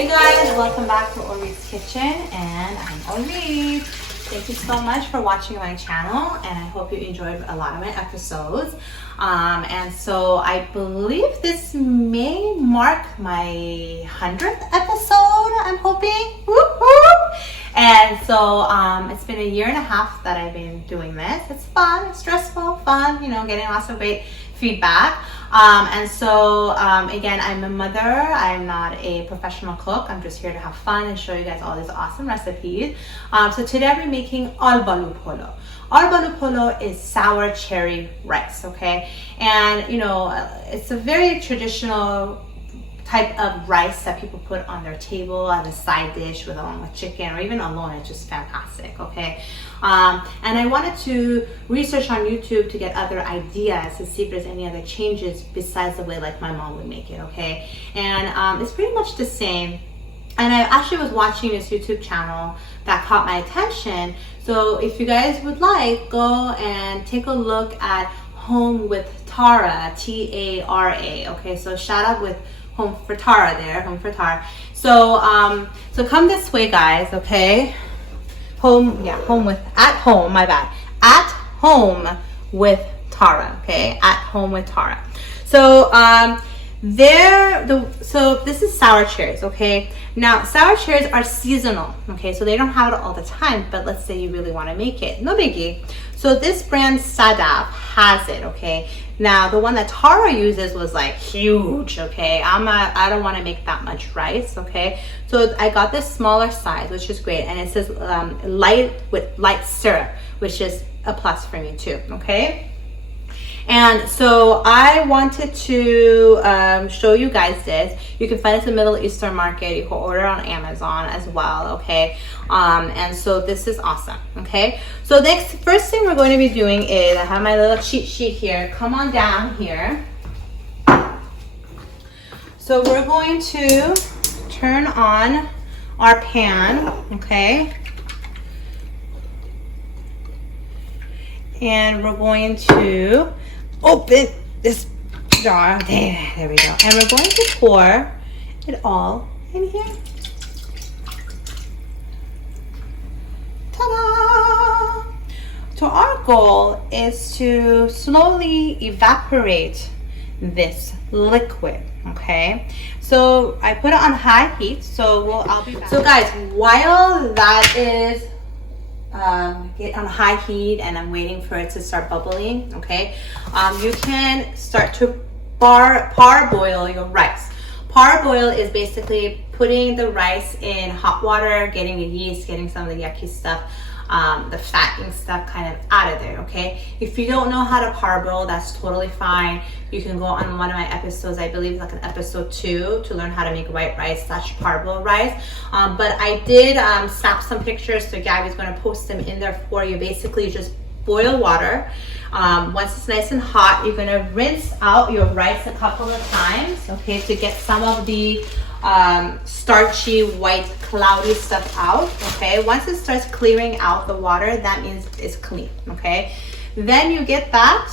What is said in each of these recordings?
Hey guys, welcome back to Orit's Kitchen, and I'm Orit. Thank you so much for watching my channel, and I hope you enjoyed a lot of my episodes. And so I believe this may mark my 100th episode, I'm hoping. Whoop, whoop. And so it's been a year and a half that I've been doing this. It's fun, it's stressful, fun, getting lots of great feedback. Again, I'm a mother. I'm not a professional cook. I'm just here to have fun and show you guys all these awesome recipes. So today I'll be making Albaloo Polo. Albaloo Polo is sour cherry rice, okay? And it's a very traditional type of rice that people put on their table as a side dish along with chicken, or even alone. It's just fantastic, okay? And I wanted to research on YouTube to get other ideas to see if there's any other changes besides the way like my mom would make it, okay? And it's pretty much the same. And I actually was watching this YouTube channel that caught my attention. So if you guys would like, go and take a look at Home with Tara, T-A-R-A, okay? So shout out with Home for Tara there, Home for Tara. So so come this way, guys, okay? At home with Tara, okay? At Home with Tara. So so this is sour cherries, okay? Now sour cherries are seasonal, okay? So they don't have it all the time, but let's say you really want to make it, no biggie. So this brand Sadaf has it, okay? Now the one that Tara uses was like huge, okay? I don't want to make that much rice, okay? So I got this smaller size, which is great, and it says light syrup, which is a plus for me too, okay? And so I wanted to show you guys this. You can find it in the Middle Eastern market. You can order on Amazon as well, okay? And so this is awesome, okay? So first thing we're going to be doing is, I have my little cheat sheet here. Come on down here. So we're going to turn on our pan, okay? And we're going to open this jar. There we go. And we're going to pour it all in here. Ta-da! So our goal is to slowly evaporate this liquid, okay? So I put it on high heat, so I'll be back. So guys, while that is get on high heat and I'm waiting for it to start bubbling, okay, you can start to parboil your rice. Parboil is basically putting the rice in hot water, getting the yeast, getting some of the yucky stuff, the fattening stuff kind of out of there, okay? If you don't know how to parboil, that's totally fine. You can go on one of my episodes, I believe like an episode 2, to learn how to make white rice / parboiled rice. But I did snap some pictures, so Gabby's gonna post them in there for you. Basically, you just boil water. Once it's nice and hot, you're gonna rinse out your rice a couple of times, okay, to get some of the starchy, white, cloudy stuff out, okay? Once it starts clearing out the water, that means it's clean, okay? Then you get that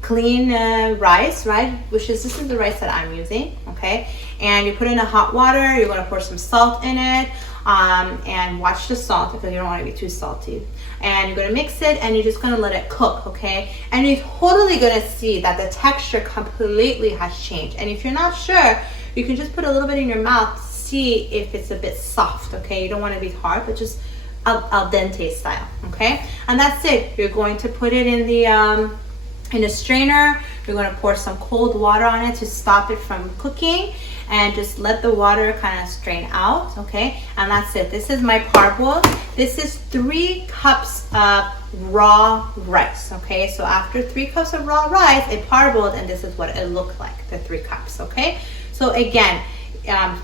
clean rice, right? This is the rice that I'm using, okay? And you put it in a hot water. You're gonna pour some salt in it, and watch the salt because you don't want to be too salty. And you're gonna mix it, and you're just gonna let it cook, okay? And you're totally gonna see that the texture completely has changed. And if you're not sure, you can just put a little bit in your mouth, see if it's a bit soft, okay? You don't want to be hard, but just al dente style, okay? And that's it. You're going to put it in a strainer. You're going to pour some cold water on it to stop it from cooking, and just let the water kind of strain out, okay? And that's it. This is my parboiled. This is 3 cups of raw rice, okay? So after 3 cups of raw rice, it parboiled, and this is what it looked like, the 3 cups, okay? So again,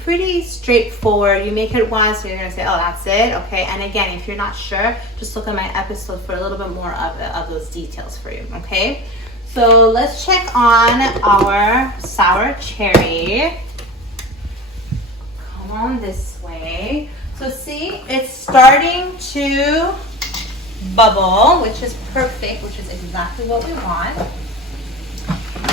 pretty straightforward. You make it once, you're gonna say, oh, that's it, okay? And again, if you're not sure, just look at my episode for a little bit more of those details for you, okay? So let's check on our sour cherry. Come on this way. So see, it's starting to bubble, which is perfect, which is exactly what we want.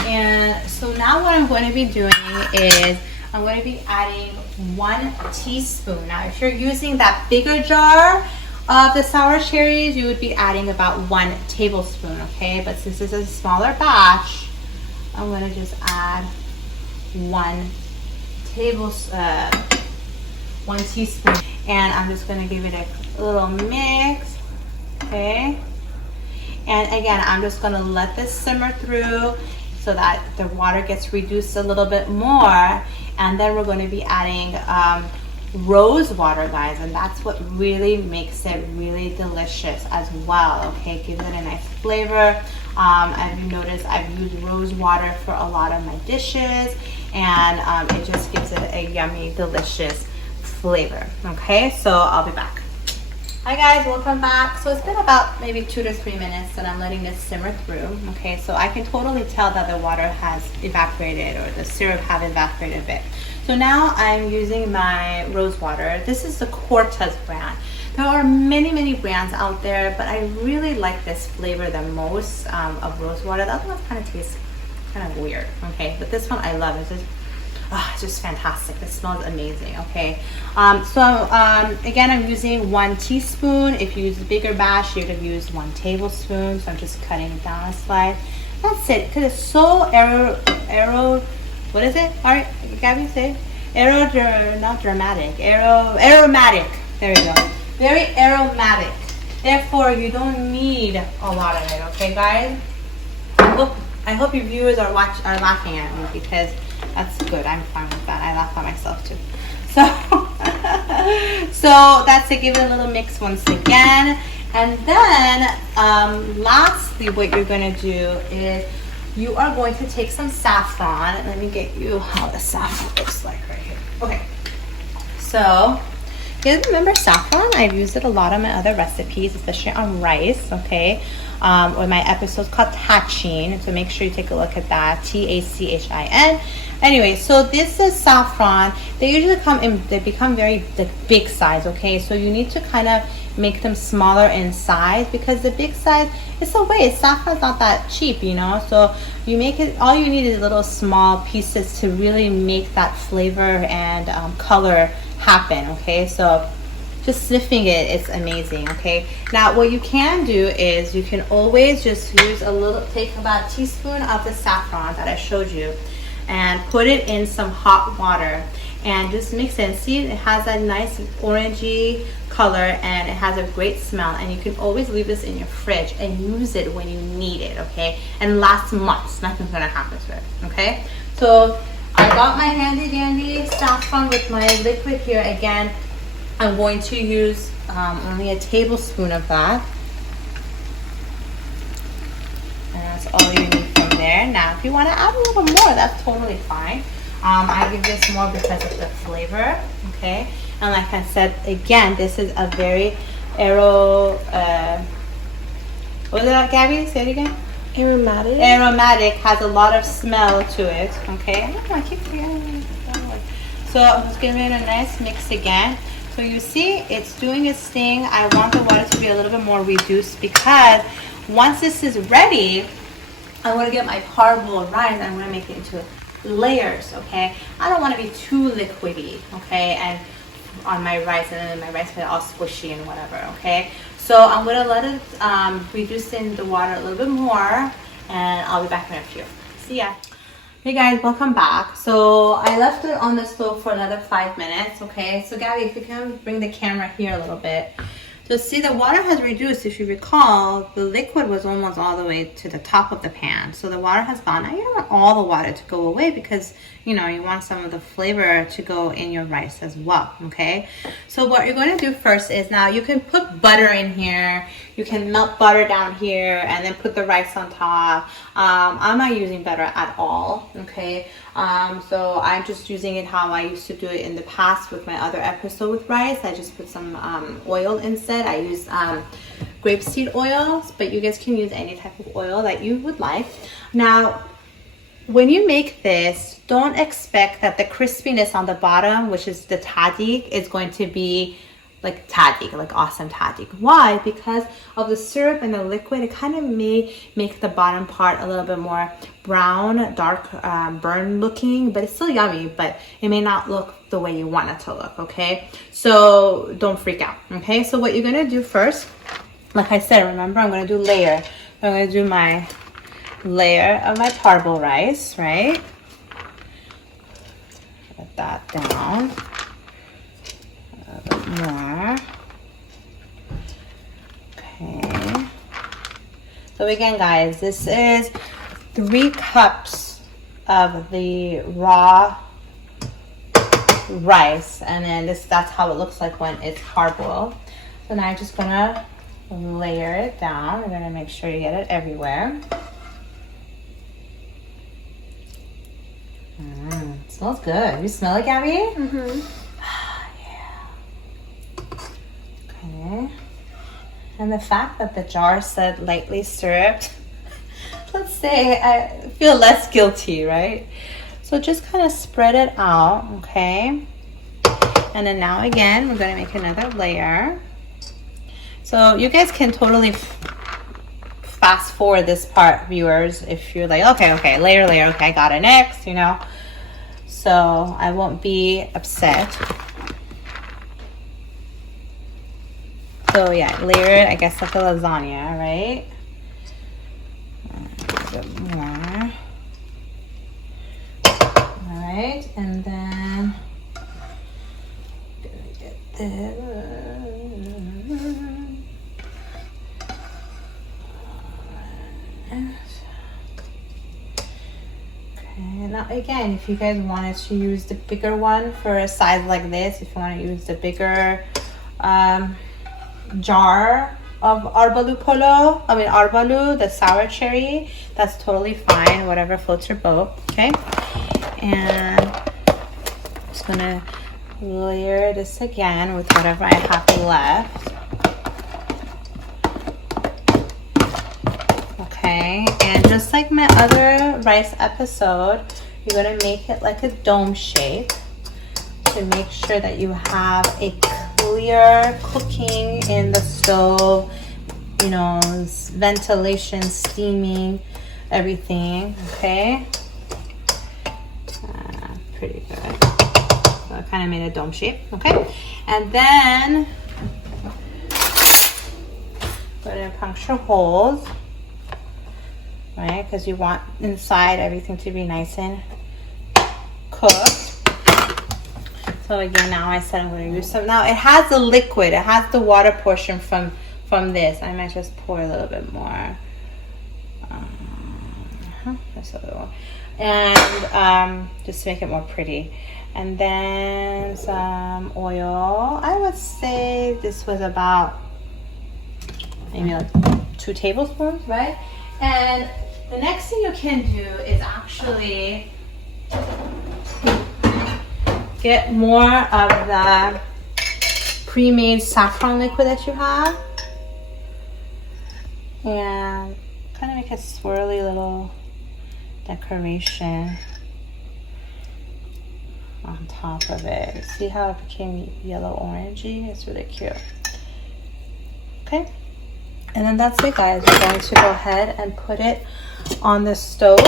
And so now what I'm going to be doing is I'm going to be adding 1 teaspoon. Now, if you're using that bigger jar of the sour cherries, you would be adding about 1 tablespoon, okay? But since this is a smaller batch, I'm going to just add 1 teaspoon. And I'm just going to give it a little mix, okay? And again, I'm just going to let this simmer through so that the water gets reduced a little bit more. And then we're going to be adding rose water, guys, and that's what really makes it really delicious as well, okay? Gives it a nice flavor. As you notice, I've used rose water for a lot of my dishes, and it just gives it a yummy, delicious flavor, okay? So I'll be back. Hi guys, welcome back. So it's been about maybe 2 to 3 minutes and I'm letting this simmer through, okay? So I can totally tell that the water has evaporated, or the syrup have evaporated a bit. So now I'm using my rose water. This is the Cortez brand. There are many brands out there, but I really like this flavor the most of rose water. The other one kind of tastes kind of weird, okay? But this one I love. It's just fantastic. It smells amazing, okay? Again, I'm using 1 teaspoon. If you use a bigger batch, you could use 1 tablespoon. So I'm just cutting it down a slice. That's it, because it's so what is it? All right, Gabby, say it. Not dramatic. Aromatic. There you go. Very aromatic. Therefore, you don't need a lot of it, okay, guys? I hope your viewers are laughing at me, because that's good. I'm fine with that. I laugh at myself too. So that's it. Give it a little mix once again. And then lastly, what you're going to do is you are going to take some saffron. Let me get you how the saffron looks like right here. Okay. So you guys remember saffron? I've used it a lot on my other recipes, especially on rice, okay? Or my episodes called Tachin. So make sure you take a look at that. Tachin. Anyway, so this is saffron. They usually they become very big size, okay? So you need to kind of make them smaller in size, because the big size, it's a waste. Saffron's not that cheap, you know? So you make it, all you need is little small pieces to really make that flavor and color happen, okay? So just sniffing it, it's amazing, okay? Now what you can do is you can always just use take about a teaspoon of the saffron that I showed you and put it in some hot water and just mix it. And see, it has a nice orangey color and it has a great smell, and you can always leave this in your fridge and use it when you need it, okay? And last months, nothing's gonna happen to it, okay? So I got my handy dandy saffron with my liquid here. Again, I'm going to use only a tablespoon of that. And that's all you need from there. Now, if you want to add a little more, that's totally fine. I give this more because of the flavor, okay? And like I said, again, this is a very what was it, Gabby? Say it again. Aromatic. Aromatic, has a lot of smell to it, okay? I don't know, I keep forgetting. So I'm just giving it a nice mix again. So you see, it's doing its thing. I want the water to be a little bit more reduced, because once this is ready, I'm going to get my parboiled rice. I'm going to make it into layers, okay? I don't want to be too liquidy, okay? And on my rice, and then my rice get all squishy and whatever, okay? So I'm going to let it reduce in the water a little bit more, and I'll be back in a few. See ya. Hey guys, welcome back. So I left it on the stove for another 5 minutes, okay? So Gabby, if you can bring the camera here a little bit. So see, the water has reduced. If you recall, the liquid was almost all the way to the top of the pan. So the water has gone. Now you don't want all the water to go away, because, you know, you want some of the flavor to go in your rice as well, okay? So what you're going to do first is, now you can put butter in here. You can melt butter down here and then put the rice on top. I'm not using butter at all, okay? So I'm just using it how I used to do it in the past with my other episode with rice. I just put some oil instead. I use grapeseed oil, but you guys can use any type of oil that you would like. Now, when you make this, don't expect that the crispiness on the bottom, which is the tahdig, is going to be like tahdig, like awesome tahdig. Why? Because of the syrup and the liquid, it kind of may make the bottom part a little bit more brown, dark, burn looking, but it's still yummy, but it may not look the way you want it to look, okay? So don't freak out, okay? So what you're gonna do first, like I said, remember, I'm gonna do layer. I'm gonna do my layer of my parboiled rice, right? Put that down. A little bit more. Okay. So again, guys, this is 3 cups of the raw rice, and then that's how it looks like when it's parboiled. So now I'm just gonna layer it down. I'm gonna make sure you get it everywhere. It smells good. You smell it, Gabby? Mm-hmm. Yeah. Okay. And the fact that the jar said lightly syruped, let's say I feel less guilty, right? So just kind of spread it out, okay? And then now again, we're gonna make another layer. So you guys can totally fast forward this part, viewers, if you're like, okay, layer, okay, I got it next, you know? So I won't be upset. So yeah, layer it, I guess, like a lasagna, right? A bit more. All right, and then gonna get this. Okay, now again, if you guys wanted to use the bigger one for a size like this, if you want to use the bigger jar of Albaloo Polo, Albaloo, the sour cherry, that's totally fine, whatever floats your boat, okay? And I'm just gonna layer this again with whatever I have left. Okay, and just like my other rice episode, you're gonna make it like a dome shape to make sure that you have a clear cooking in the stove, you know, ventilation, steaming, everything, okay? Pretty good. So I kind of made a dome shape, okay? And then we're gonna puncture holes, right? Because you want inside everything to be nice and cooked. So again, now I said I'm going to use some. Now it has the liquid, it has the water portion from this. I might just pour a little bit more. Just a little, and just to make it more pretty. And then some oil. I would say this was about maybe like 2 tablespoons, right? And the next thing you can do is actually get more of the pre-made saffron liquid that you have and kind of make a swirly little decoration on top of it. See how it became yellow orangey? It's really cute. Okay, and then that's it, guys. We're going to go ahead and put it on the stove.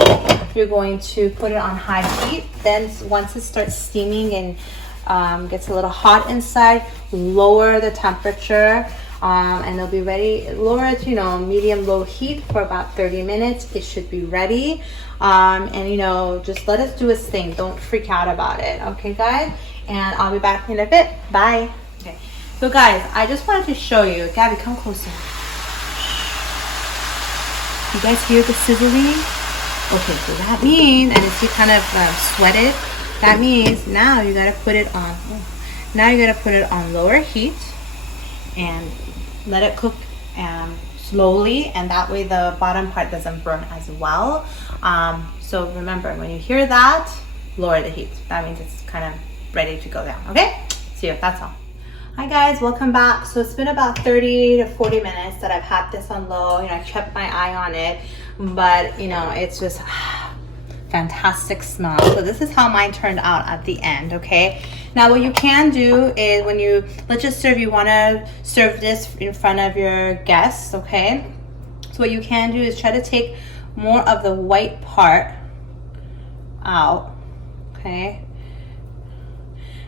You're going to put it on high heat. Then once it starts steaming and gets a little hot inside, lower the temperature and it'll be ready. Lower it to, you know, medium low heat for about 30 minutes. It should be ready. And you know, just let us do its thing. Don't freak out about it, okay, guys? And I'll be back in a bit. Bye. Okay, so guys, I just wanted to show you. Gabby, come closer. You guys hear the sizzling? Okay, so that means, and it's kind of sweated, that means now you gotta put it on, lower heat and let it cook slowly, and that way the bottom part doesn't burn as well. So remember, when you hear that, lower the heat. That means it's kind of ready to go down, okay? See you, that's all. Hi guys, welcome back. So it's been about 30 to 40 minutes that I've had this on low. You know, I kept my eye on it, but you know, it's just fantastic smell. So this is how mine turned out at the end, okay? Now what you can do is when you, let's just serve, you want to serve this in front of your guests, okay? So what you can do is try to take more of the white part out, okay?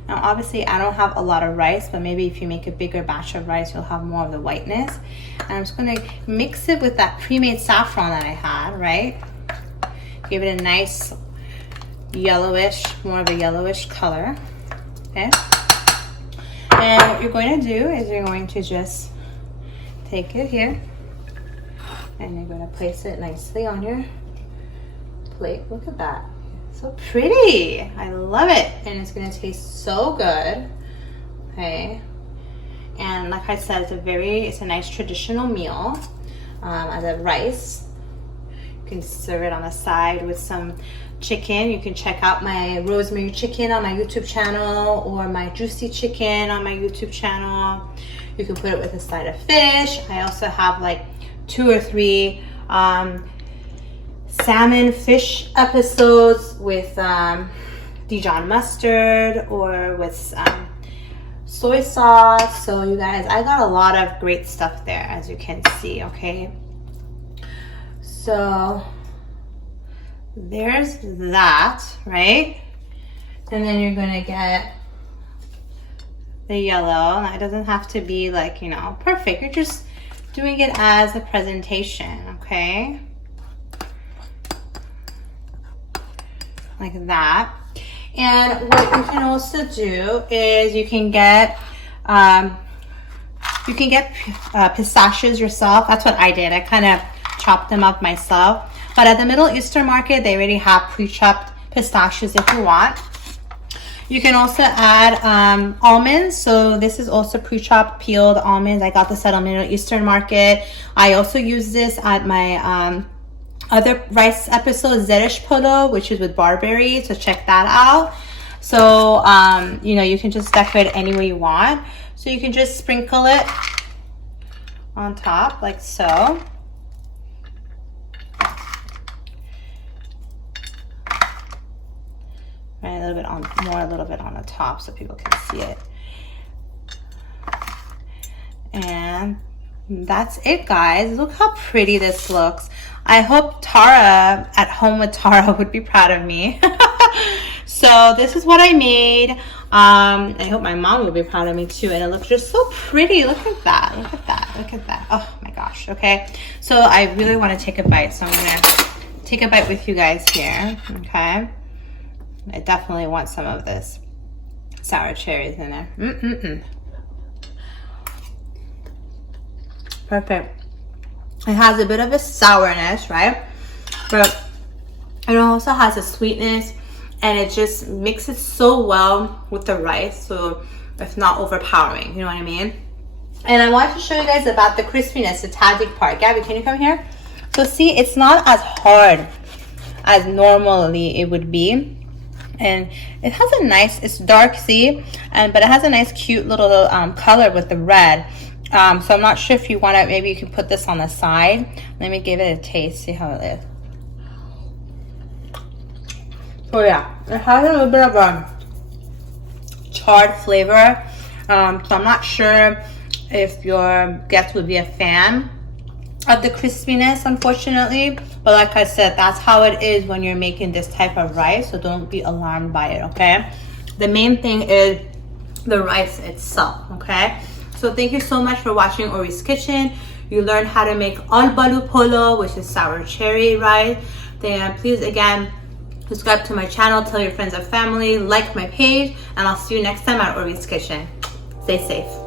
Now obviously I don't have a lot of rice, but maybe if you make a bigger batch of rice, you'll have more of the whiteness. And I'm just gonna mix it with that pre-made saffron that I had, right? Give it a nice yellowish, more of a yellowish color, okay? And what you're going to do is you're going to just take it here and you're going to place it nicely on your plate. Look at that. So pretty. I love it. And it's going to taste so good. Okay. And like I said, it's a nice traditional meal. As a rice. You can serve it on the side with some chicken. You can check out my rosemary chicken on my YouTube channel or my juicy chicken on my YouTube channel. You can put it with a side of fish. I also have like 2 or 3 salmon fish episodes with Dijon mustard or with soy sauce. So you guys, I got a lot of great stuff there, as you can see, okay? So there's that, right? And then you're gonna get the yellow. Now it doesn't have to be like, you know, perfect. You're just doing it as a presentation, okay? Like that. And what you can also do is you can get pistachios yourself. That's what I did. I kind of chopped them up myself. But at the Middle Eastern market, they already have pre-chopped pistachios if you want. You can also add almonds. So this is also pre-chopped peeled almonds. I got this at a Middle Eastern market. I also use this at my other rice episode, Zerish Polo, which is with barberry. So check that out. So, you know, you can just decorate it any way you want. So you can just sprinkle it on top like so. Right, a little bit on the top so people can see it. And that's it, guys. Look how pretty this looks. I hope Tara at Home with Tara would be proud of me. So this is what I made. I hope my mom will be proud of me too. And it looks just so pretty. Look at that. Look at that. Look at that. Oh my gosh. Okay. So I really want to take a bite. So I'm going to take a bite with you guys here. Okay. I definitely want some of this sour cherries in there. Perfect. It has a bit of a sourness, right? But it also has a sweetness, and it just mixes so well with the rice, so it's not overpowering, you know what I mean? And I wanted to show you guys about the crispiness, the tajik part. Gabby, can you come here? So see, it's not as hard as normally it would be. And it has a nice, it's dark, see, but it has a nice cute little color with the red. So I'm not sure if you want to, maybe you can put this on the side. Let me give it a taste, see how it is. Oh yeah, it has a little bit of a charred flavor. So I'm not sure if your guests would be a fan of the crispiness, unfortunately. But like I said, that's how it is when you're making this type of rice. So don't be alarmed by it, okay? The main thing is the rice itself, okay? So thank you so much for watching Orit's Kitchen. You learned how to make Albaloo Polo, which is sour cherry rice. Then please, again, subscribe to my channel, tell your friends and family, like my page, and I'll see you next time at Orit's Kitchen. Stay safe.